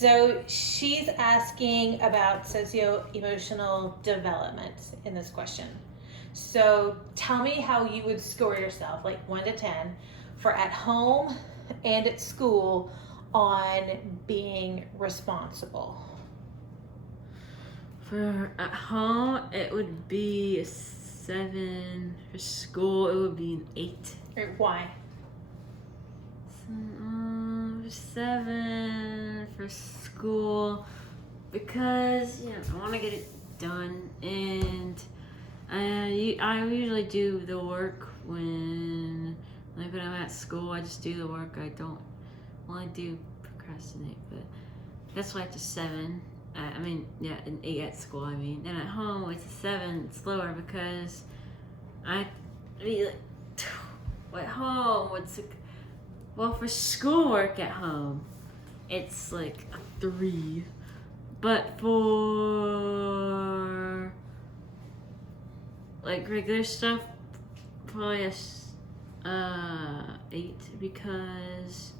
So she's asking about socio-emotional development in this question. So tell me how you would score yourself, like 1 to 10, for at home and at school on being responsible. For at home, it would be a 7. For school, it would be an 8. Or why? 7 for school because I want to get it done, and I usually do the work when I'm at school. I just do the work. I don't do procrastinate, but that's why it's a 7. An 8 at school. And at home it's a 7. It's lower because at home for schoolwork at home, it's like a 3. But for like regular stuff, probably a 8 because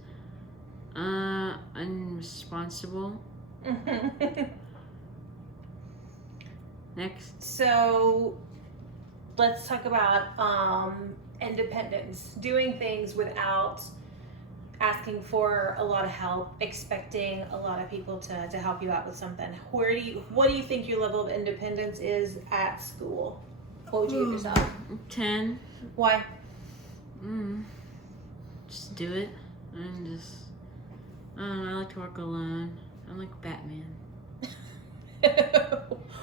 I'm responsible. Next. So let's talk about independence, doing things without asking for a lot of help, expecting a lot of people to help you out with something. What do you think your level of independence is at school? What would you give yourself? 10. Why? Just do it. And just I like to work alone. I'm like Batman.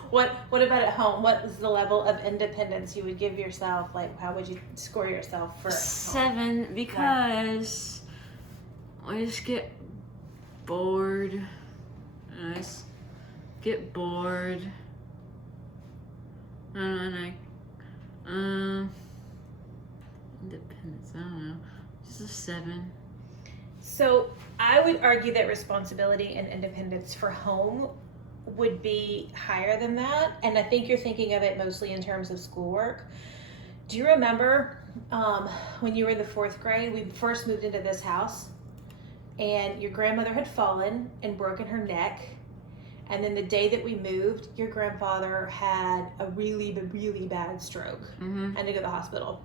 What about at home? What is the level of independence you would give yourself? Like, how would you score yourself for 7 because I just get bored. Independence. I don't know. Just a 7. So I would argue that responsibility and independence for home would be higher than that. And I think you're thinking of it mostly in terms of schoolwork. Do you remember when you were in the 4th grade, we first moved into this house and your grandmother had fallen and broken her neck. And then the day that we moved, your grandfather had a really, really bad stroke and had to go to the hospital.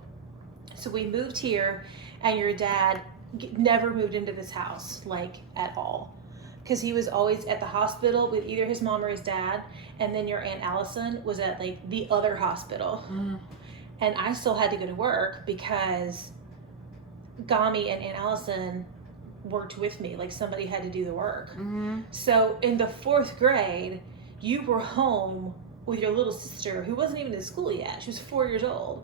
So we moved here and your dad never moved into this house, like, at all. Because he was always at the hospital with either his mom or his dad, and then your Aunt Allison was at, like, the other hospital. And I still had to go to work because Gami and Aunt Allison worked with me. Like, somebody had to do the work. So in the 4th grade, you were home with your little sister who wasn't even in school yet. She was 4 years old.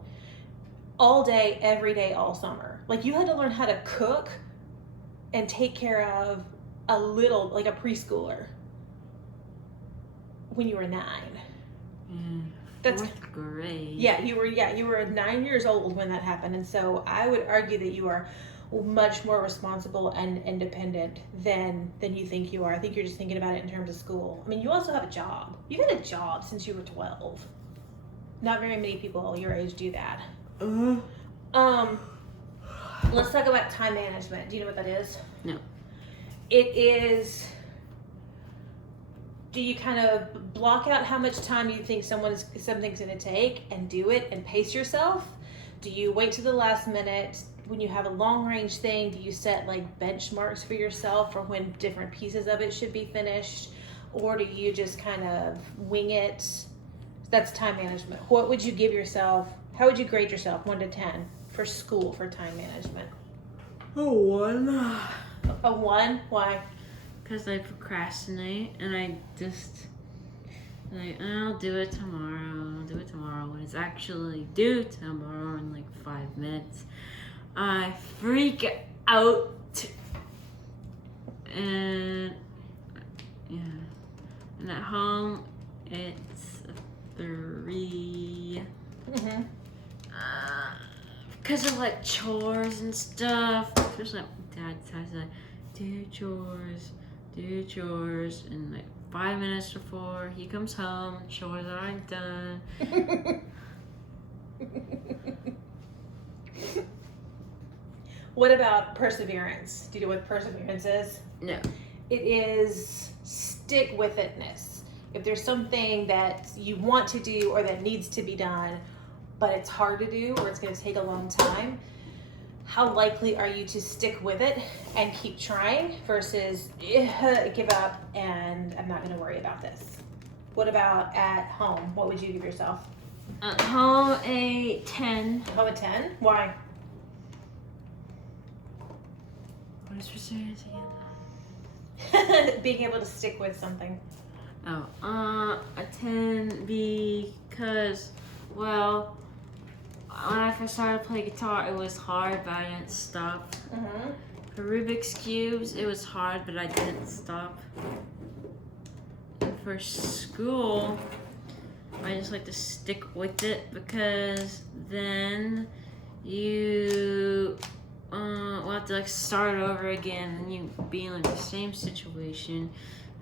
All day, every day, all summer. Like, you had to learn how to cook and take care of a preschooler when you were 9. That's 4th grade. Yeah, you were 9 years old when that happened. And so I would argue that you are much more responsible and independent than you think you are. I think you're just thinking about it in terms of school. I mean, you also have a job. You've had a job since you were 12. Not very many people your age do that. Let's talk about time management. Do you know what that is? No. It is, do you kind of block out how much time you think something's going to take and do it and pace yourself? Do you wait to the last minute? When you have a long range thing, do you set like benchmarks for yourself for when different pieces of it should be finished? Or do you just kind of wing it? That's time management. What would you give yourself? How would you grade yourself 1 to 10 for school for time management? A 1. A 1? Why? Because I procrastinate and I'll do it tomorrow when it's actually due tomorrow in like 5 minutes. I freak out and and at home it's a 3. Because of like chores and stuff, especially like Dad says like do chores, and like 5 minutes before he comes home, chores aren't done. What about perseverance? Do you know what perseverance is? No. it is stick with itness. If there's something that you want to do or that needs to be done, but it's hard to do or it's going to take a long time, how likely are you to stick with it and keep trying versus give up and I'm not going to worry about this? What about at home? What would you give yourself? At home, a 10. Home a 10? Why? What is percentage again? Being able to stick with something. Oh, a 10 because, well, when I first started playing guitar, it was hard, but I didn't stop. Mm-hmm. For Rubik's Cubes, it was hard, but I didn't stop. And for school, I just like to stick with it because then you will have to like start over again and you be in like the same situation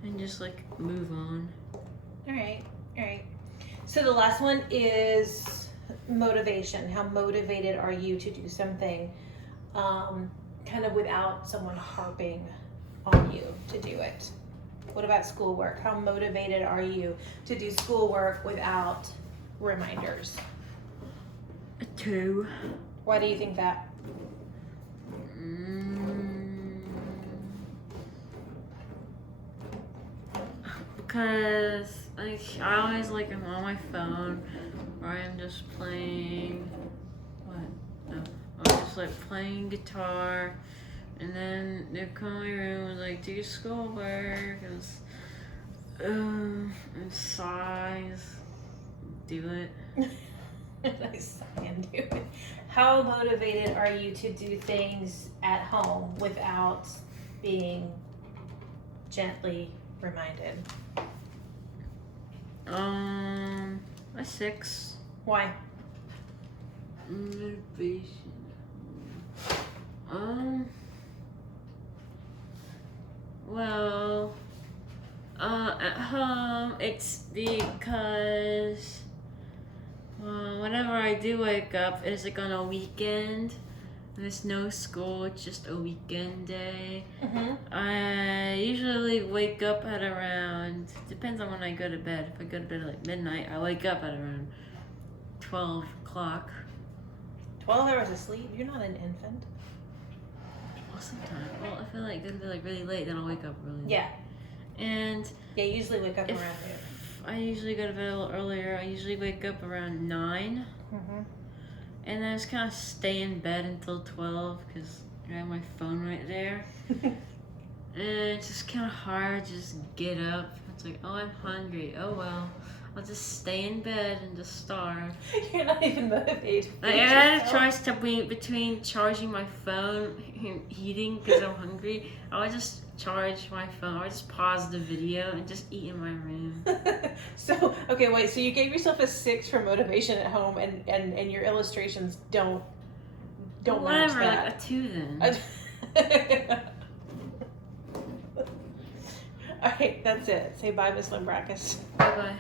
and just like move on. All right. So the last one is motivation. How motivated are you to do something kind of without someone harping on you to do it? What about schoolwork? How motivated are you to do schoolwork without reminders? A 2. Why do you think that? Because like I always like I'm on my phone or I'm just playing I'm just like playing guitar and then they come in my room and like do your schoolwork and sighs, do it. Nice and do it. How motivated are you to do things at home without being gently reminded? A 6. Why? Motivation. Well, at home, it's because, well, whenever I do wake up, it's like on a weekend. There's no school, it's just a weekend day. Mm-hmm. I usually wake up at around, depends on when I go to bed. If I go to bed at like midnight, I wake up at around 12 o'clock. 12 hours of sleep? You're not an infant. Well, sometimes. Well, if I like go to bed like really late, then I'll wake up really late. Yeah. And Yeah, you usually wake up if around it. I usually go to bed a little earlier. I usually wake up around 9. Mm-hmm. And then I just kind of stay in bed until 12 because I have my phone right there. And it's just kind of hard to just get up. It's like, oh, I'm hungry. Oh, well. I'll just stay in bed and just starve. You're not even motivated. Like, I had a choice to be between charging my phone and eating because I'm hungry. I would just charge my phone. I would just pause the video and just eat in my room. So, okay, wait. So you gave yourself a 6 for motivation at home, and your illustrations don't match Whatever, that. like a 2 then. All right, that's it. Say bye, Miss Limbrackus. Bye-bye.